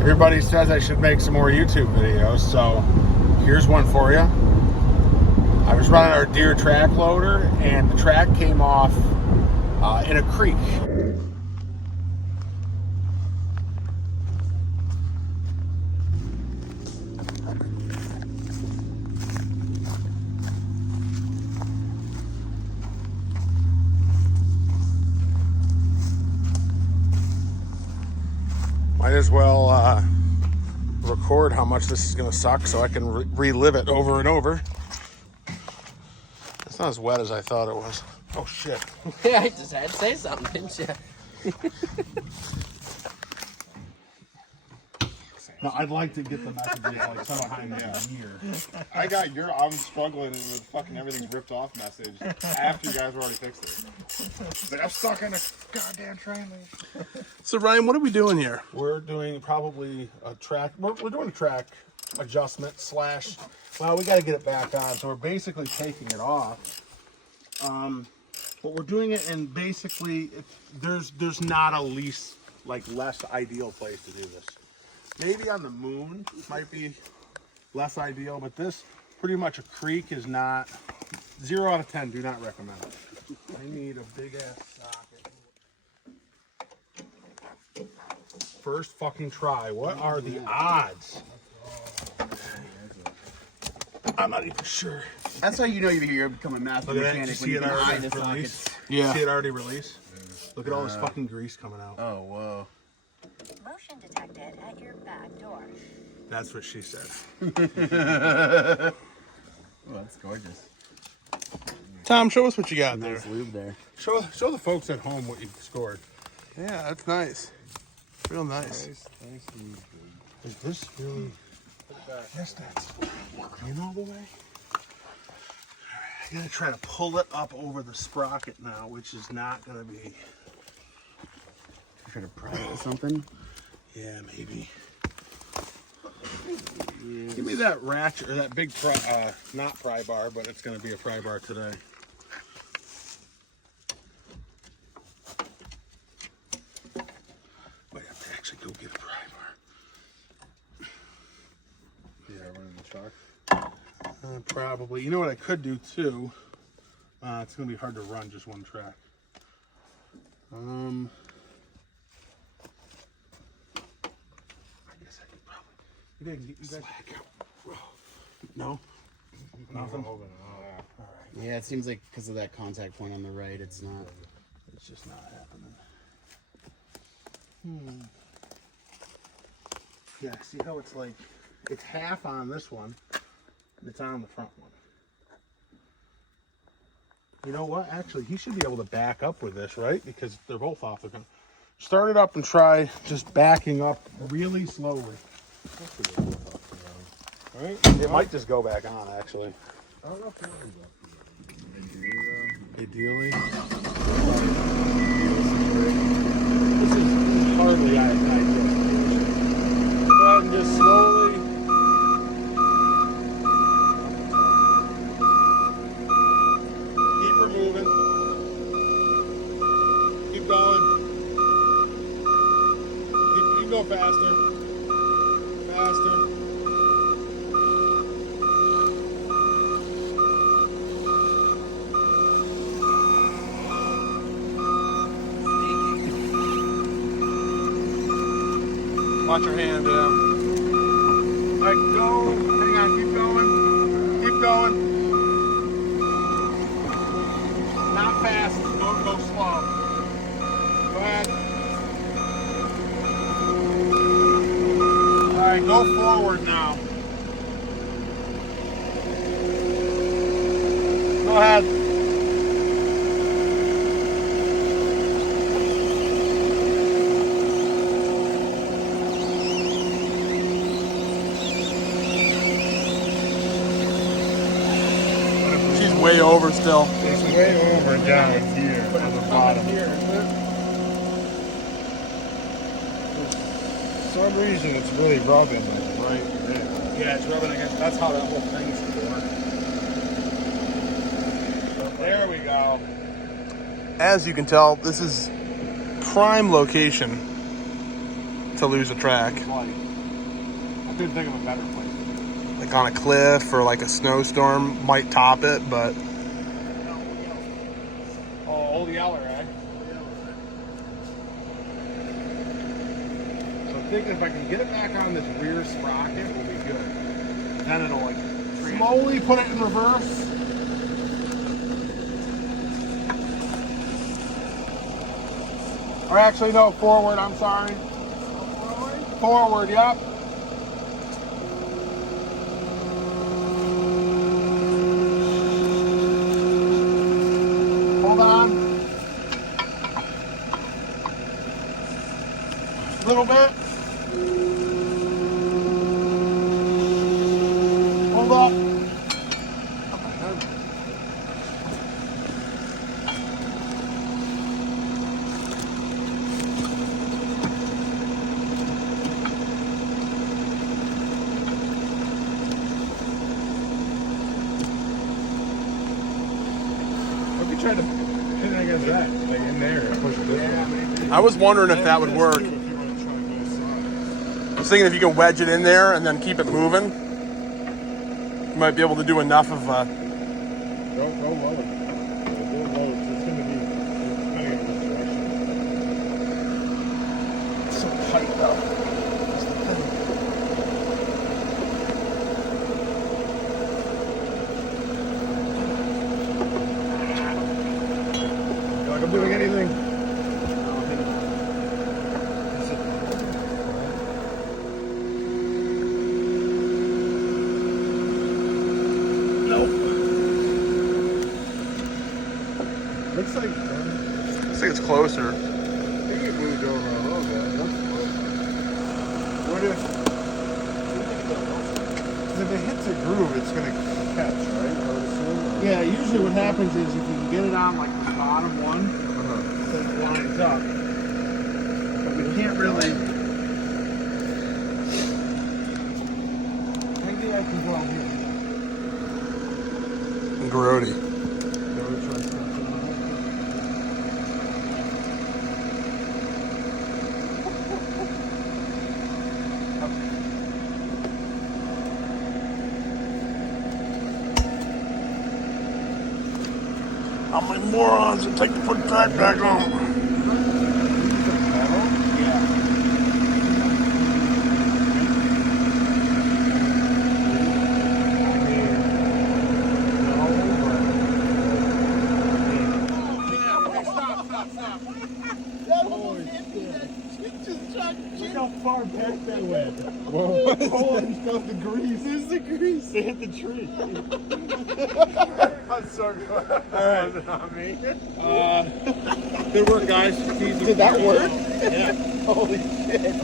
Everybody says I should make some more YouTube videos, so here's one for you. I was running our deer track loader, and the track came off in a creek. Might as well record how much this is going to suck so I can relive it over and over. It's not as wet as I thought it was. Oh shit. Yeah, I just had to say something, didn't you? No, I'd like to get the message like sometime in a year. I got your I'm struggling with fucking everything's ripped off message after you guys already fixed it. But I'm stuck in a goddamn train. So Ryan, what are we doing here? We're doing probably a track. We're doing a track adjustment slash. Well, we got to get it back on, so we're basically taking it off. But we're doing it in basically there's not a less ideal place to do this. Maybe on the moon might be less ideal, but this pretty much a creek is not. 0 out of 10. Do not recommend it. I need a big ass socket. First fucking try. What are the odds? I'm not even sure. That's how you know you're becoming a master Look at that. mechanic You when see you it can already hide the release? sockets. Yeah. See it already release? Look at all this fucking grease coming out. Oh, whoa. Motion detected at your back door. That's what she said. Oh, that's gorgeous. Tom, show us what you got there. Nice lube there. Show the folks at home what you've scored. Yeah, that's nice. Real nice. Is this really? Yes, that's in all the way. I gotta try to pull it up over the sprocket now, which is not gonna be. Try to pry it with something. Yeah, maybe. Give me that ratchet or that big not pry bar, but it's gonna be a pry bar today. Might have to actually go get a pry bar. Yeah, running the truck. Probably. You know what I could do too? It's gonna be hard to run just one track. I guess I could probably. You guys. No. Nothing. Yeah, it seems like because of that contact point on the right, it's not. It's just not happening. Yeah, see how it's like, it's half on this one, and it's on the front one. You know what? Actually, he should be able to back up with this, right? Because they're both off. They're gonna start it up and try just backing up really slowly. Right? It might just go back on, actually. I don't know if Ideally. This is hardly an ideal situation. Go ahead and just slowly. Keep removing. Keep going. You go faster. Faster. Watch your hand, yeah. All right, go. Hang on, keep going. Keep going. Not fast. Go slow. Go ahead. All right, go forward now. Go ahead. She's way over still. it's way over down here on the bottom. For some reason, it's really rubbing like right there. Yeah, it's rubbing against. That's how that whole thing's gonna work. There we go. As you can tell, this is prime location to lose a track. Like, I couldn't think of a better place. Like on a cliff or like a snowstorm might top it, but Oh, Old Yeller, eh? So I'm thinking if I can get it back on this rear sprocket, we'll be good. Then it'll like Slowly put it in reverse. Or actually, no, forward, I'm sorry. Forward, yep. Hold on. A little bit. Hold up. What if you tried to pin it against that? Like in there and push it this way? I was wondering if that would work. If you want to try both sides. I was thinking if you can wedge it in there and then keep it moving, you might be able to do enough of Go lower. Go lower. It's going to be depending on which direction. So tight though. That's the thing. Feel like I'm doing anything. Looks like I think it's closer. I think it moved over a little bit. What if? Because if it hits a groove, it's gonna catch, right? I would assume. Yeah, usually what happens is if you can get it on like the bottom one, then it lines up. But we can't really. Maybe I can go out here. Grody. How many morons it take to put the track back on? Look how far back that went. Whoa. Holy stuff, the grease. This is the grease. They hit the tree. I'm sorry. Alright. Wasn't on me. Good work, guys. Did that work? Yeah. Holy shit.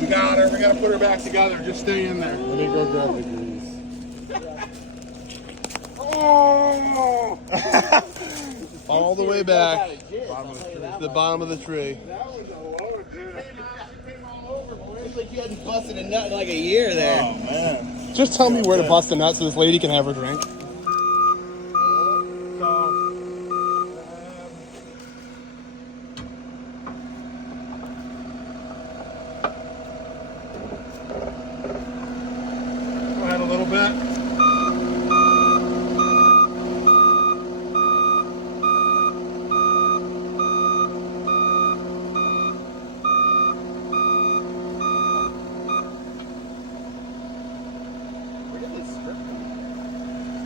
We got her. We got to put her back together. Just stay in there. Let me go grab the grease. Oh! All the way back Bottom of the tree. to the bottom of the tree. That was a load, dude. It's like you hadn't busted a nut in like a year there. Oh, man. Just tell me where to bust a nut so this lady can have her drink. Go ahead a little bit.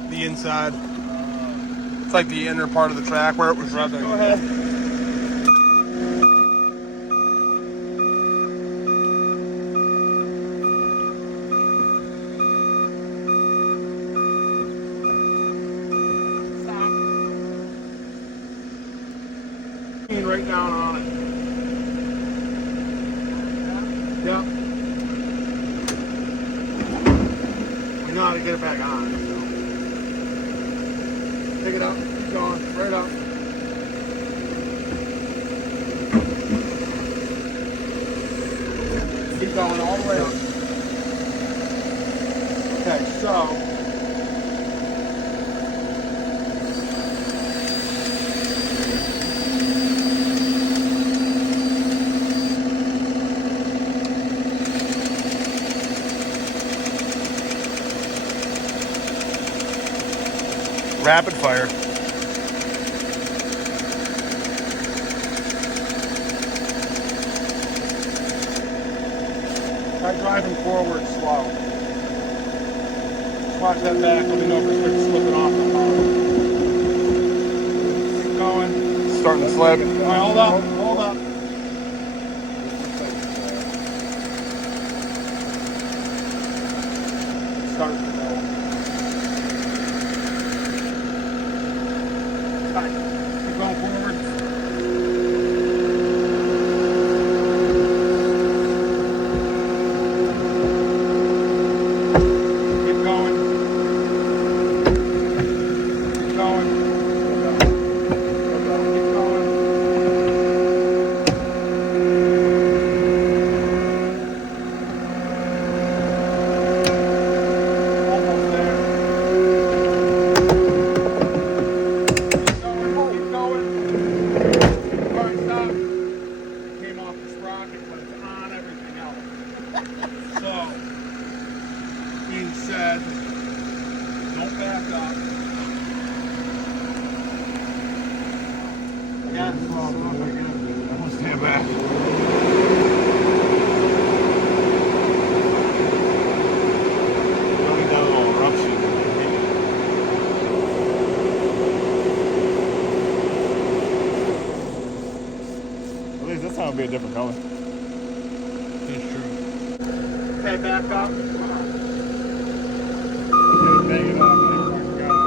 The inside. It's like the inner part of the track where it was rubbing. Go ahead. Right down on it. Yep. We know how to get it back on. So. Pick it up, keep going, right up. Keep going all the way up. Okay, so. Rapid fire. Try driving forward slow. Just watch that back. Let me know if it starts slipping off the road. Keep going. Starting to slip. All right, hold up. Hold up. Starting to go. Fine. Keep going forward. Keep going. Keep going. Keep going. Almost there. Keep going. Keep going. All right, stop. It came off the sprocket, but it's on everything else. So, being said, don't back up. Yeah, I'm gonna stand back. Running down a little eruption. At least this time will be a different color. It's true. Okay, back up. Bang it up. I fucking got it.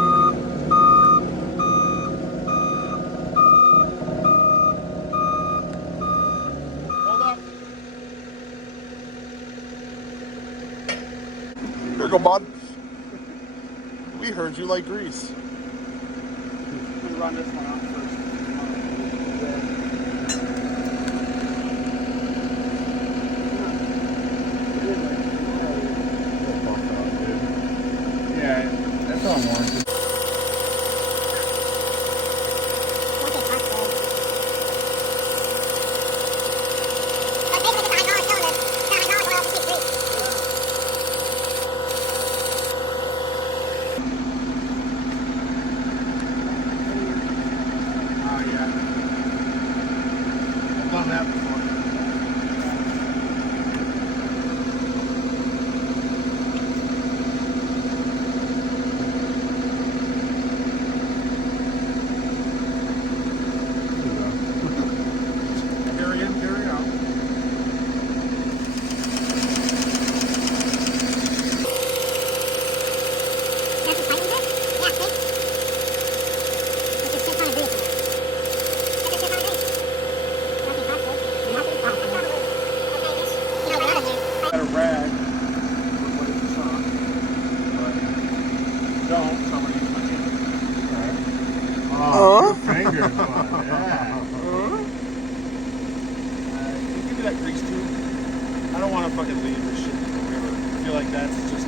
Hold up. Here you go, bud. We heard you like grease. Let me run this one out first. Yeah, that's all warranted. Oh, yeah. I've done that before. Carry in, carry out. Got a rag for what it's on, but don't, so I'm gonna use my hand. Oh, finger. Yeah. Can you give me that grease tube? I don't want to fucking leave this shit in the river. I feel like that's just,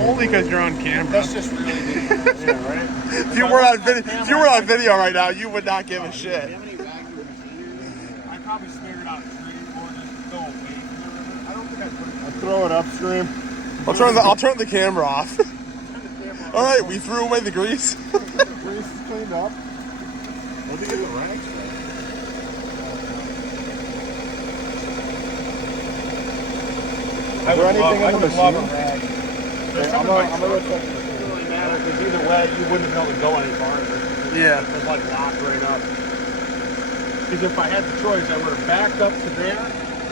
Only because you're on camera. that's just really dangerous. Yeah, right? If you were on video right now, you would not give a shit. I probably smeared out a tree or just go away from the river. I don't think I'd put it. I'd throw it upstream. I'll turn the camera off. All right, we threw away the grease. The grease is cleaned up. Where'd you get the rags from? I would love a rag. Okay, I'm gonna check. It doesn't really matter because either way, you wouldn't be able to go any farther. Yeah. It's like locked right up. Because if I had the choice, I would have backed up to there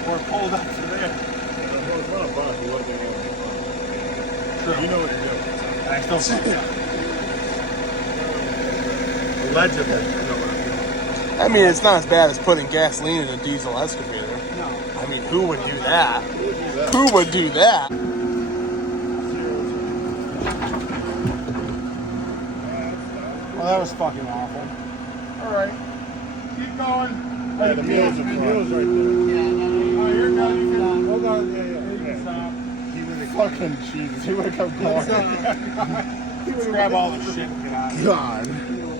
or pulled up to there. Well, it's not a bus. You would have been able to find. True. You know what to do. I still fucked up. Allegedly, I know what I'm doing. I mean, it's not as bad as putting gasoline in a diesel excavator. No. I mean, who would do that? Who would do that? Well, that was fucking awful. All right. Keep going. Yeah, the wheels are Wheels right Oh, you're good. You can hold on. Yeah, yeah. You can stop. He would have fucking Jesus. He would have come going. He would grab all the shit and get out of here. God.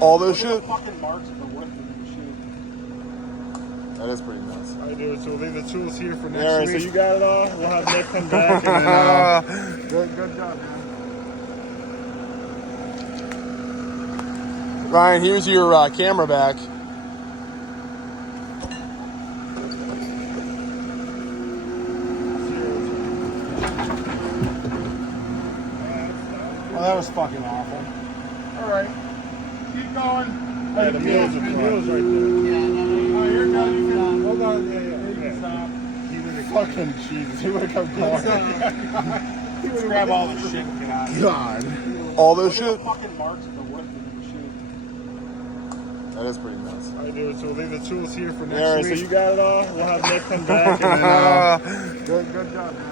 All this shit? Fucking marks of the wood in the machine. That is pretty nuts. Alright, dude, so we'll leave the tools here for next Alright, week. so you got it all. We'll have Nick come back and then, good job, man. Ryan, here's your camera back. Well, that was fucking awful. All right, keep going. Yeah, the mules are mules right there. Yeah, no, Oh, you're good. You can, Hold on, yeah. you can stop. He would have fucking Jesus. He would have come close. He would grab all the shit and get out of here. God. All this shit? Fucking marks of the wood in the machine. That is pretty nuts. Alright, dude, so we'll leave the tools here for next Alright, week. so you got it all. We'll have Nick come back and then, Good job, man.